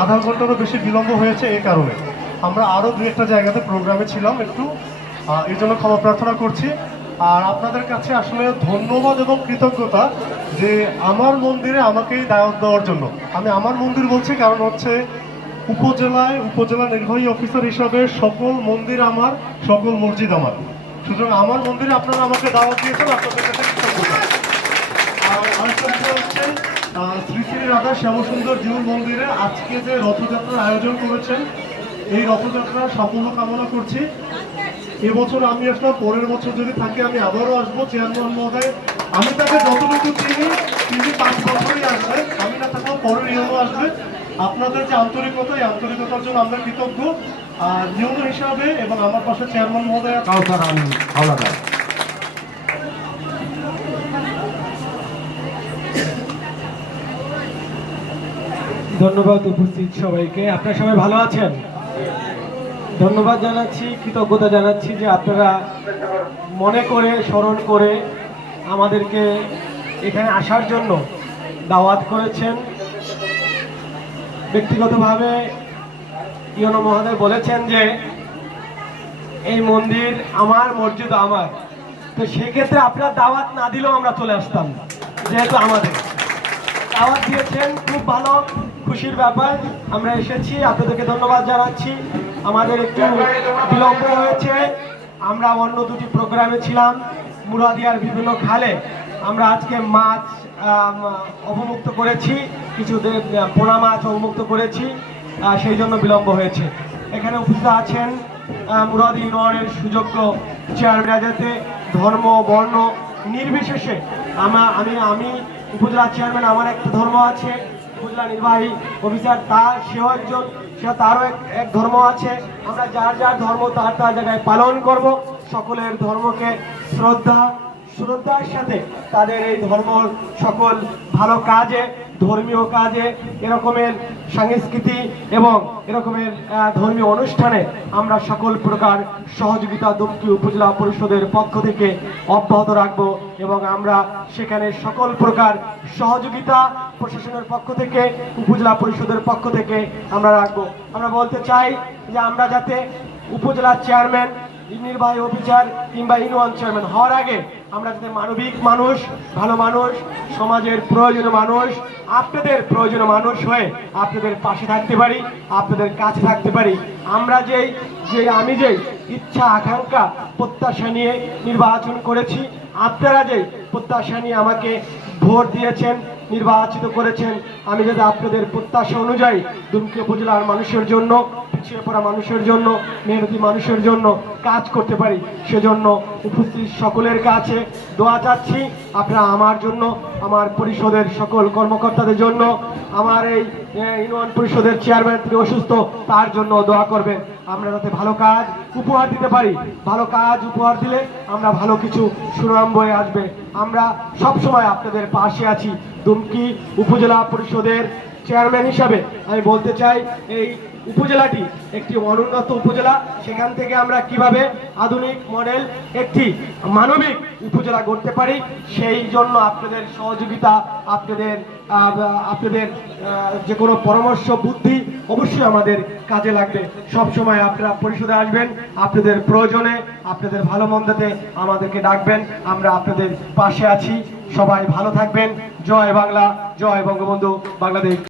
আধা ঘন্টারও বেশি বিলম্ব হয়েছে। এই কারণে আমরা আরও দু একটা জায়গাতে প্রোগ্রামে ছিলাম, একটু এর জন্য ক্ষমা প্রার্থনা করছি। আর আপনাদের কাছে আসলে ধন্যবাদ এবং কৃতজ্ঞতা যে আমার মন্দিরে আমাকেই দাওয়াত দেওয়ার জন্য। আমি আমার মন্দির বলছি কারণ হচ্ছে উপজেলা নির্বাহী অফিসার হিসাবে সকল মন্দির আমার, সকল মসজিদ আমার। সুতরাং আমার মন্দিরে আপনারা আমাকে দাওয়াত দিয়েছেন, আপনাদের কাছে কৃতজ্ঞতা। আর আরেকটা বিষয় হচ্ছে শ্রী শ্রী রাধা শ্যামসুন্দর জিউর মন্দিরে আজকে যে রথযাত্রার আয়োজন করেছেন, এই রথযাত্রার সাফল্য কামনা করছি। এবছর আমি আসলাম, পরের বছর যদি থাকে আমি আবারও আসবো। চেয়ারম্যান মহোদয়, আমি তাকে যতটুকু চিনি তিনি 5 বছরই আসবেন, আমি না থাকলেও পরের ইউনো আসবে। আপনাদের যে আন্তরিকতা, এই আন্তরিকতার জন্য আমরা কৃতজ্ঞ। আর ইউনো হিসাবে এবং আমার পাশে চেয়ারম্যান মহোদয় কাউসার হাওলাদার। ধন্যবাদ উপস্থিত সবাইকে। আপনারা সবাই ভালো আছেন? ধন্যবাদ জানাচ্ছি, কৃতজ্ঞতা জানাচ্ছি যে আপনারা মনে করে স্মরণ করে আমাদেরকে এখানে আসার জন্য দাওয়াত করেছেন। ব্যক্তিগতভাবে ইউনো মহোদয় বলেছেন যে এই মন্দির আমার, মসজিদ আমার, তো সেক্ষেত্রে আপনারা দাওয়াত না দিলেও আমরা চলে আসতাম, যেহেতু আমাদের দাওয়াত দিয়েছেন। খুব ভালো, খুশির ব্যাপার। আমরা এসেছি, আপনাদেরকে ধন্যবাদ জানাচ্ছি। আমাদের একটু বিলম্ব হয়েছে, আমরা অন্য দুটি প্রোগ্রামে ছিলাম মুরাদিয়ার বিভিন্ন খালে। আমরা আজকে মাছ অবমুক্ত করেছি, কিছু পোনা মাছ অবমুক্ত করেছি, সেই জন্য বিলম্ব হয়েছে। এখানে উপস্থিত আছেন মুরাদি ইউনিয়নের সুযোগ্য চেয়ারম্যান, যাতে ধর্ম বর্ণ নির্বিশেষে আমি উপজেলা চেয়ারম্যান, আমার একটা ধর্ম আছে, উপজেলা নির্বাহী অফিসার তারও এক ধর্ম আছে। আমরা যার যার ধর্ম তার জায়গায় পালন করব। সকলের ধর্মকে শ্রদ্ধার সাথে তাদের এই ধর্ম সকল ভালো কাজে, ধর্মীয় কাজে, এরকমের সংস্কৃতি এবং এরকমের ধর্মীয় অনুষ্ঠানে আমরা সকল প্রকার সহযোগিতা দুমকি উপজেলা পরিষদের পক্ষ থেকে অব্যাহত রাখব এবং আমরা সেখানে সকল প্রকার সহযোগিতা প্রশাসনের পক্ষ থেকে, উপজেলা পরিষদের পক্ষ থেকে আমরা রাখবো। আমরা বলতে চাই যে আমরা যাতে উপজেলা চেয়ারম্যান, নির্বাহী অফিসার কিংবা ইউনিয়ন চেয়ারম্যান হওয়ার আগে আমরা যাতে মানবিক মানুষ, ভালো মানুষ, সমাজের প্রয়োজনীয় মানুষ, আপনাদের প্রয়োজনীয় মানুষ হয়ে আপনাদের পাশে থাকতে পারি, আপনাদের কাছে থাকতে পারি। আমরা আমি যেই ইচ্ছা, আকাঙ্ক্ষা, প্রত্যাশা নিয়ে নির্বাচন করেছি, আপনারা যেই প্রত্যাশা নিয়ে আমাকে ভোট দিয়েছেন, নির্বাচিত করেছেন, আমি যাতে আপনাদের প্রত্যাশা অনুযায়ী দুমকি উপজেলার মানুষের জন্য, পিছিয়ে পড়া মানুষের জন্য, মেহনতি মানুষের জন্য কাজ করতে পারি, সেজন্য উপস্থিত সকলের কাছে দোয়া চাচ্ছি। আপনারা আমার জন্য, আমার পরিষদের সকল কর্মকর্তাদের জন্য, আমার এই ইউনিয়ন পরিষদের চেয়ারম্যান তিনি অসুস্থ, তার জন্য দোয়া করবেন। আমরা যাতে ভালো কাজ উপহার দিতে পারি, ভালো কাজ উপহার দিলে আমরা ভালো কিছু সুনাম বয়ে আসবে। আমরা সবসময় আপনাদের পাশে আছি। দুমকি উপজেলা পরিষদের চেয়ারম্যান হিসাবে আমি বলতে চাই, এই উপজেলাটি একটি অনুন্নত উপজেলা, সেখান থেকে আমরা কিভাবে আধুনিক মডেল একটি মানবিক উপজেলা গড়তে পারি, সেই জন্য আপনাদের সহযোগিতা, আপনাদের যে কোনো পরামর্শ, বুদ্ধি অবশ্যই আমাদের কাজে লাগবে। সব সময় আপনারা পরিষদে আসবেন, আপনাদের প্রয়োজনে, আপনাদের ভালো মন্দতে আমাদেরকে ডাকবেন, আমরা আপনাদের পাশে আছি। সবাই ভালো থাকবেন। জয় বাংলা, জয় বঙ্গবন্ধু, বাংলাদেশ।